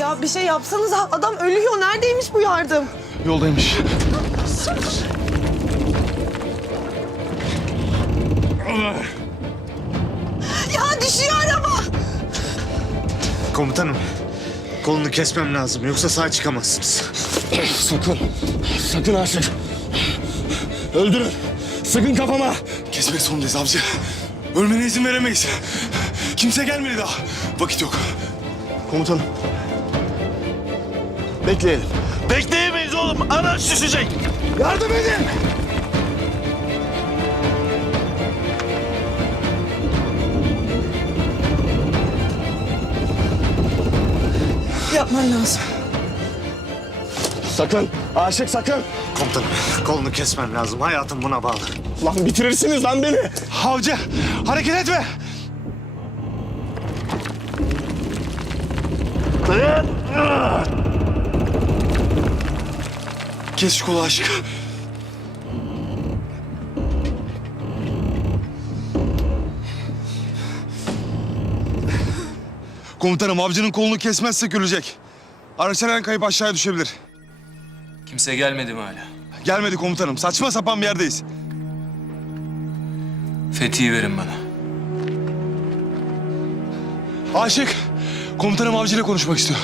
Ya bir şey yapsanız adam ölüyor. Neredeymiş bu yardım? Yoldaymış. Ya düşüyor araba. Komutanım, kolunu kesmem lazım yoksa sağ çıkamazsınız. Sakın. Sakın Aşık. Öldürün. Sakın kafama. Kesmek zorundayız avcı. Ölmene izin veremeyiz. Kimse gelmedi daha. Vakit yok. Komutanım. Bekleyelim. Bekleyemeyiz oğlum, araç düşecek. Yardım edin. Yapman lazım. Sakın. Aşık sakın. Komutanım, kolunu kesmem lazım. Hayatım buna bağlı. Lan bitirirsiniz lan beni. Avcı hareket etme. Kes şu kolu aşık. Komutanım avcının kolunu kesmezsek ölecek. Araç her an kayıp aşağıya düşebilir. Kimse gelmedi mi hala? Gelmedi komutanım. Saçma sapan bir yerdeyiz. Fethi'yi verin bana. Aşık. Komutanım avcıyla konuşmak istiyor.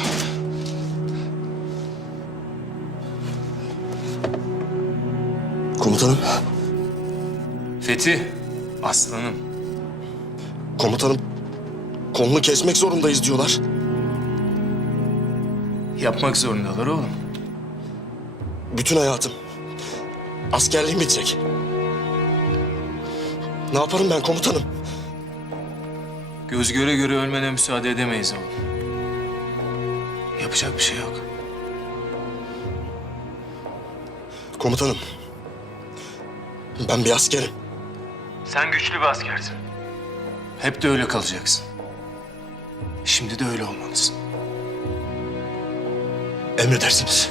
Komutanım, Fethi, aslanım. komutanım kolunu kesmek zorundayız diyorlar. Yapmak zorundalar oğlum. Bütün hayatım. Askerliğim bitecek. Ne yaparım ben komutanım? Göz göre göre ölmene müsaade edemeyiz oğlum. Yapacak bir şey yok. Komutanım. Ben bir askerim. Sen güçlü bir askersin. Hep de öyle kalacaksın. Şimdi de öyle olmalısın. Emredersiniz.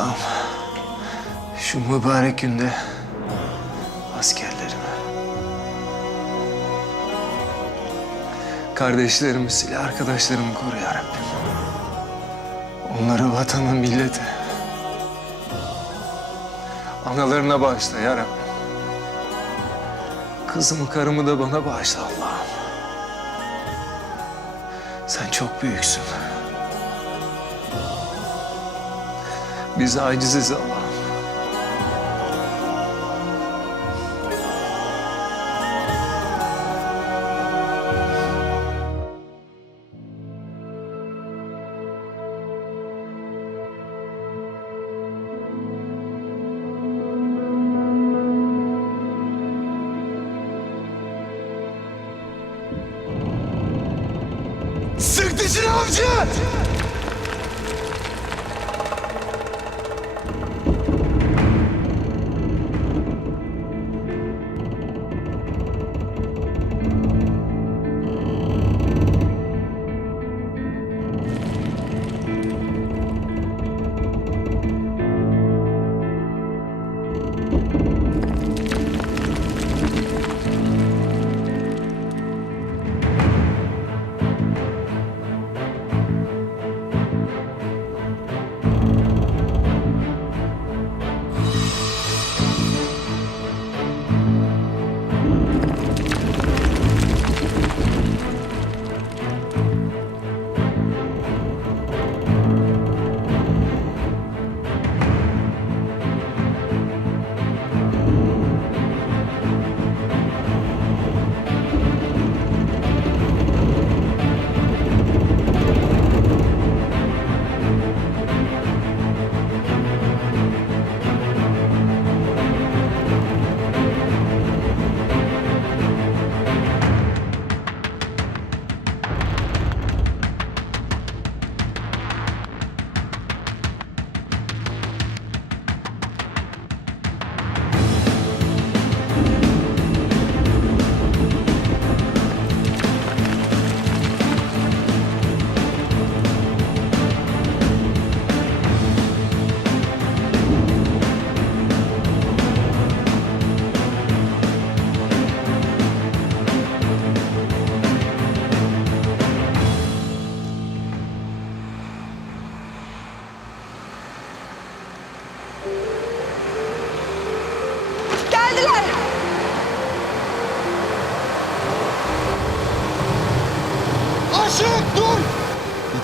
Allah'ım şu mübarek günde askerlerimi, kardeşlerimi, silah arkadaşlarımı koru ya Rabbim. Onları vatanı, milleti, analarına bağışla ya Rabbim. Kızımı, karımı da bana bağışla Allah'ım. Sen çok büyüksün. Biz aciziz Allah'ım. Sık dişini avcı!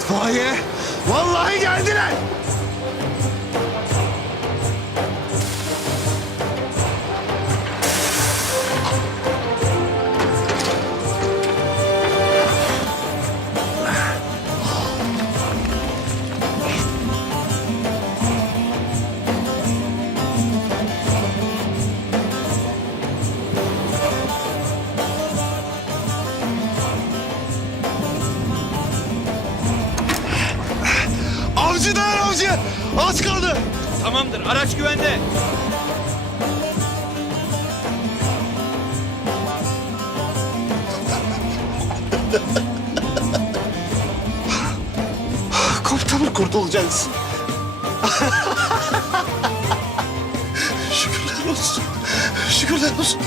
İtfaiye. Vallahi geldiler. Az kaldı. Tamamdır, araç güvende. Komutanım kurtulacaksın. Şükürler olsun. Şükürler olsun.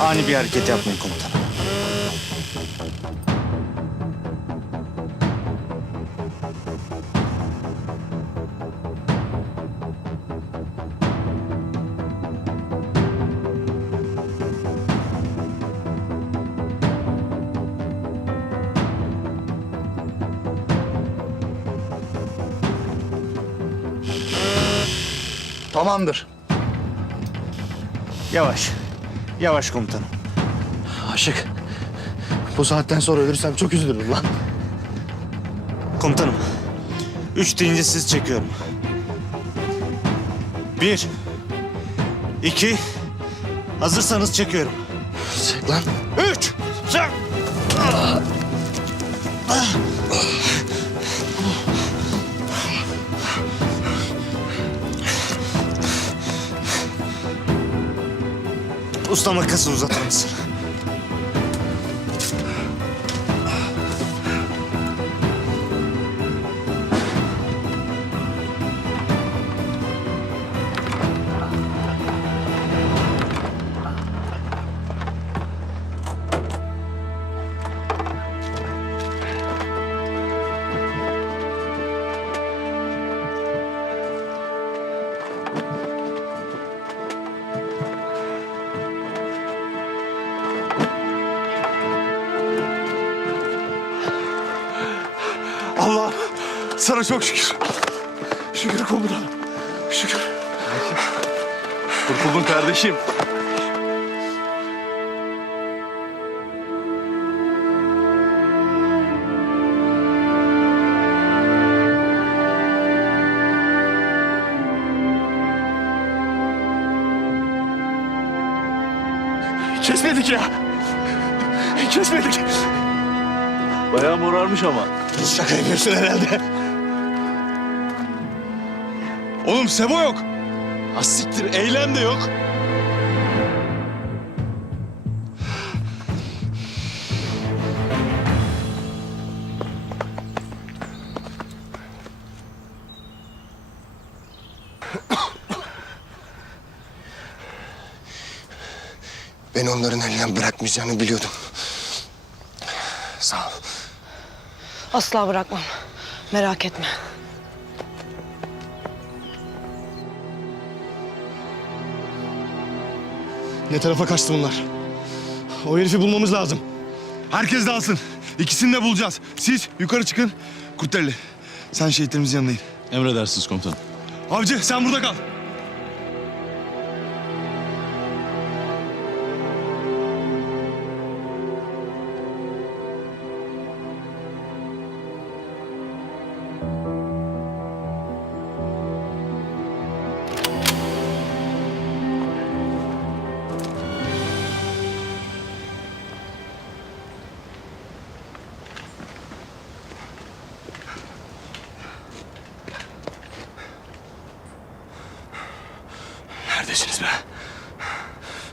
Ani bir hareket yapmayın komutanım. Tamamdır. Yavaş. Yavaş komutanım. Aşık. Bu saatten sonra ölürsem çok üzülürüm lan. Komutanım. Üç deyince siz çekiyorum. Bir. iki, Hazırsanız çekiyorum. Çek lan. Üç. Çek. Usta makası uzatır mısın? Sana çok şükür. Şükür komutanım. Şükür. Kurtuldun kardeşim. Kesmedik ya. Kesmedik. Bayağı morarmış ama. Şaka yapıyorsun herhalde. Oğlum Sebo yok. Az siktir eylem de yok. Beni onların elinden bırakmayacağını biliyordum. Sağ ol. Asla bırakmam. Merak etme. Ne tarafa kaçtı bunlar? O herifi bulmamız lazım. Herkes dağılsın. İkisini de bulacağız. Siz yukarı çıkın. Kurtelli. Sen şehitlerimizin yanına in. Emredersiniz komutanım. Avcı sen burada kal. Neredesiniz be?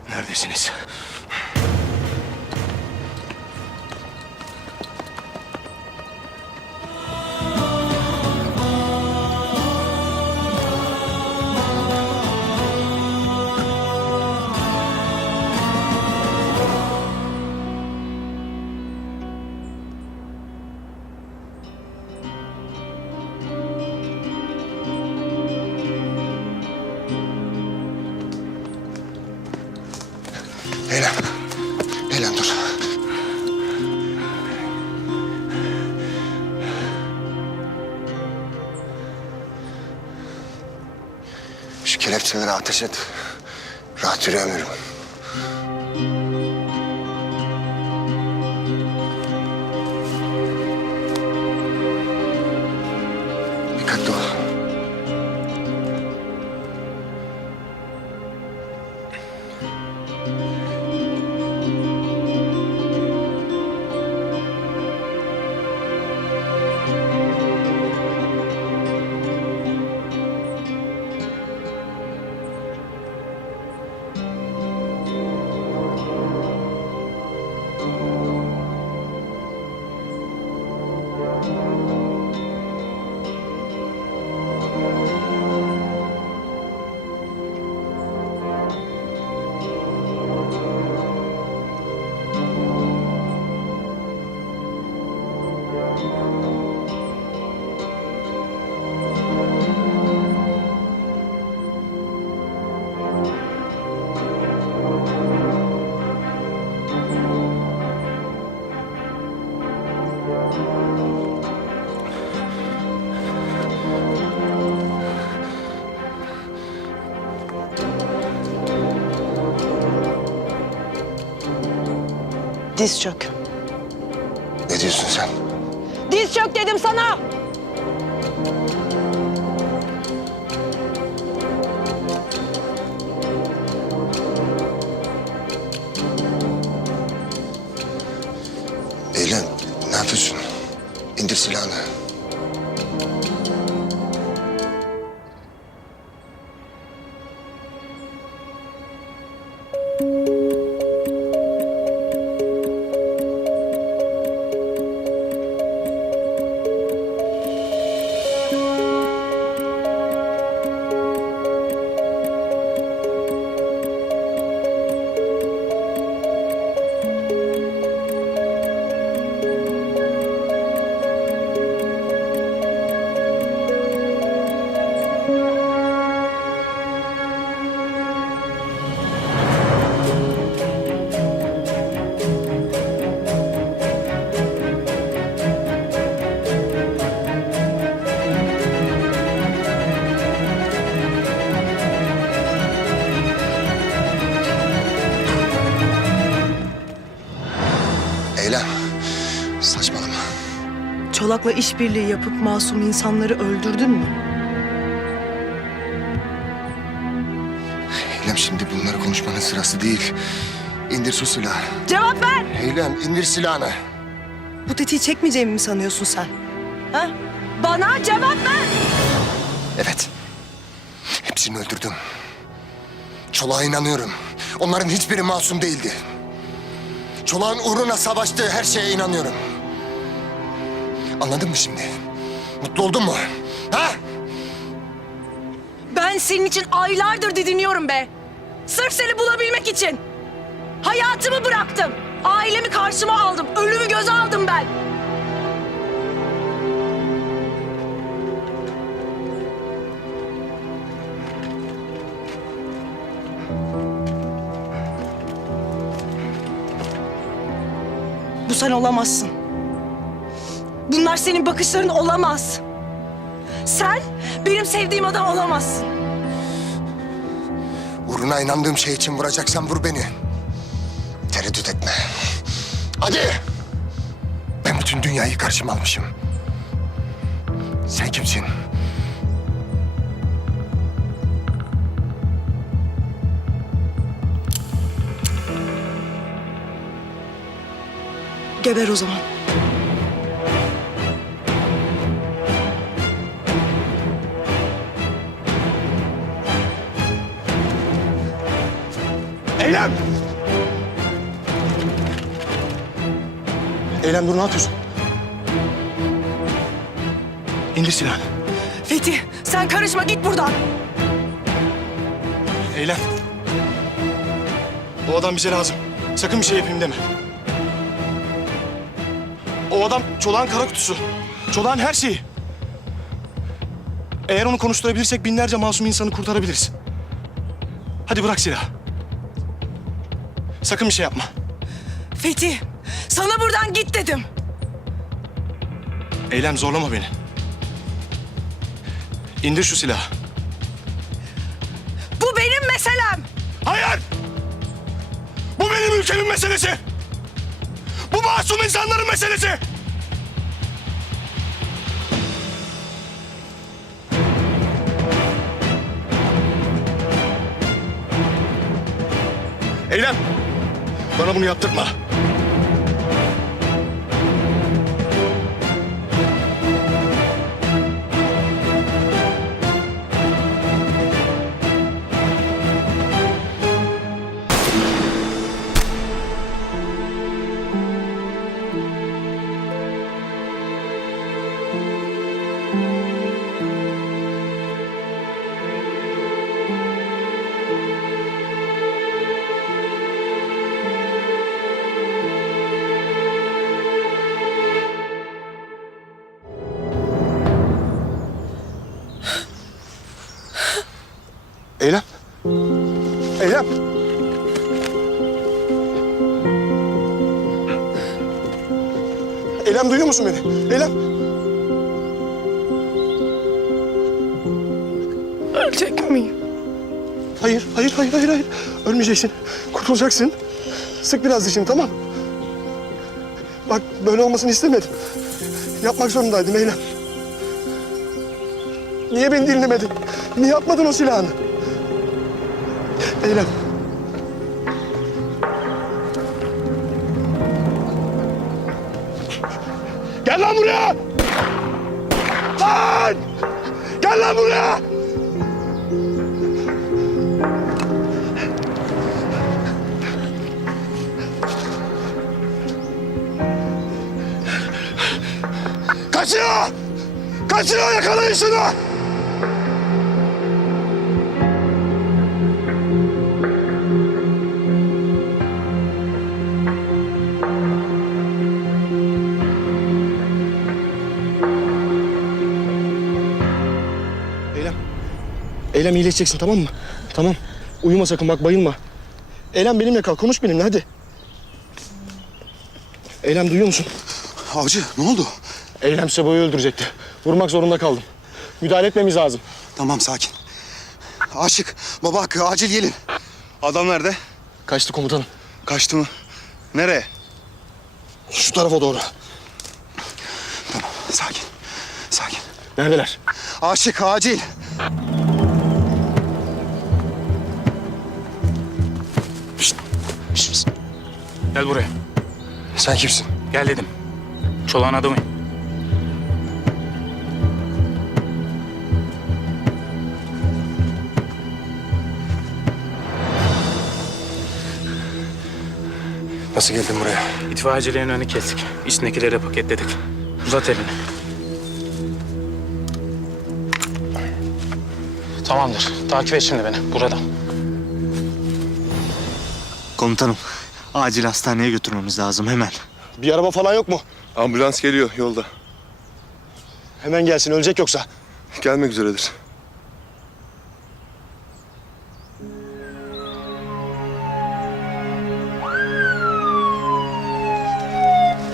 Neredesiniz? Kelepçelere ateş et. Rahat yürüyemiyorum. Diz çök. Ne diyorsun sen? Diz çök dedim sana. Eylem, saçmalama. Çolak'la işbirliği yapıp masum insanları öldürdün mü? Eylem şimdi bunları konuşmanın sırası değil. İndir şu silahı. Cevap ver. Eylem, indir silahını. Bu tetiği çekmeyeceğimi mi sanıyorsun sen? Ha? Bana cevap ver. Evet. Hepsini öldürdüm. Çolak'a inanıyorum. Onların hiçbiri masum değildi. Çolak'ın uğruna savaştığı her şeye inanıyorum. Anladın mı şimdi? Mutlu oldun mu? Ha? Ben senin için aylardır didiniyorum be. Sırf seni bulabilmek için. Hayatımı bıraktım. Ailemi karşıma aldım. Ölümü göze aldım ben. Sen olamazsın. Bunlar senin bakışların olamaz. Sen benim sevdiğim adam olamazsın. Uğruna inandığım şey için vuracaksan vur beni. Tereddüt etme. Hadi. Ben bütün dünyayı karşıma almışım. Sen kimsin? Geber o zaman. Eylem! Eylem dur ne yapıyorsun? İndir silahını. Fethi sen karışma git buradan. Eylem. O adam bize lazım. Sakın bir şey yapayım deme. O adam çolağın kara kutusu. Çolağın her şeyi. Eğer onu konuşturabilirsek binlerce masum insanı kurtarabiliriz. Hadi bırak silahı. Sakın bir şey yapma. Fethi sana buradan git dedim. Eylem zorlama beni. İndir şu silahı. meselem. Hayır! Bu benim ülkemin meselesi! Bu masum insanların meselesi! Eylem! Bana bunu yaptırma. Eylem duyuyor musun beni? Eylem. Ölecek miyim? Hayır, hayır, hayır, hayır, hayır. Ölmeyeceksin. Kurtulacaksın. Sık biraz dişini tamam Bak böyle olmasını istemedim. Yapmak zorundaydım Eylem. Niye beni dinlemedin? Niye yapmadın o silahını? Eylem. Lan buraya! Lan! Gel lan buraya! Kaçıyor! Kaçıyor yakalayın şunu! Eylem iyileşeceksin tamam mı? Tamam. Uyuma sakın bak bayılma. Eylem benimle kal. Konuş benimle hadi. Eylem duyuyor musun? Avcı ne oldu? Eylem Sebo'yu öldürecekti. Vurmak zorunda kaldım. Müdahale etmemiz lazım. Tamam sakin. Aşık, baba hakkı acil gelin. Adam nerede? Kaçtı komutanım. Kaçtı mı? Nereye? Şu tarafa doğru. Tamam sakin. Sakin. Neredeler? Aşık acil. Gel buraya. Sen kimsin? Gel dedim. Çolağın adamıyım. Nasıl geldin buraya? İtfaiyecilerin önünü kestik. Üstündekileri paketledik. Uzat elini. Tamamdır. Takip et şimdi beni. Buradan. Komutanım, acil hastaneye götürmemiz lazım hemen. Bir araba falan yok mu? Ambulans geliyor yolda. Hemen gelsin ölecek yoksa. Gelmek üzeredir.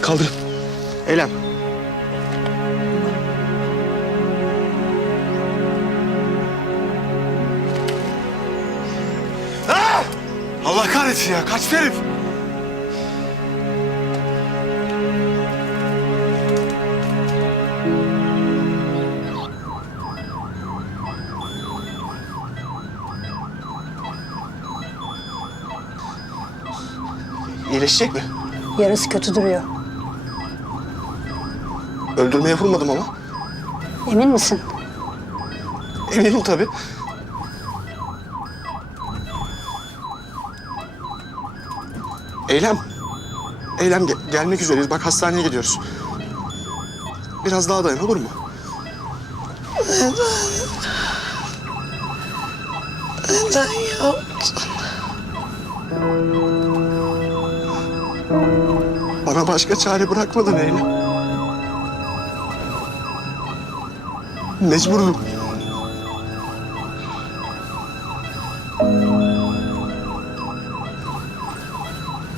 Kaldır. Eylem, Allah kahretsin ya kaçtı herif. İyileşecek mi? Yarası kötü duruyor. Öldürmeye vurmadım ama. Emin misin? Eminim tabii. Eylem. Eylem ge- gelmek üzereyiz. Bak hastaneye gidiyoruz. Biraz daha dayan olur mu? Bana başka çare bırakmadın Eylem. Mecburdum.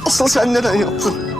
Asıl sen neden yaptın?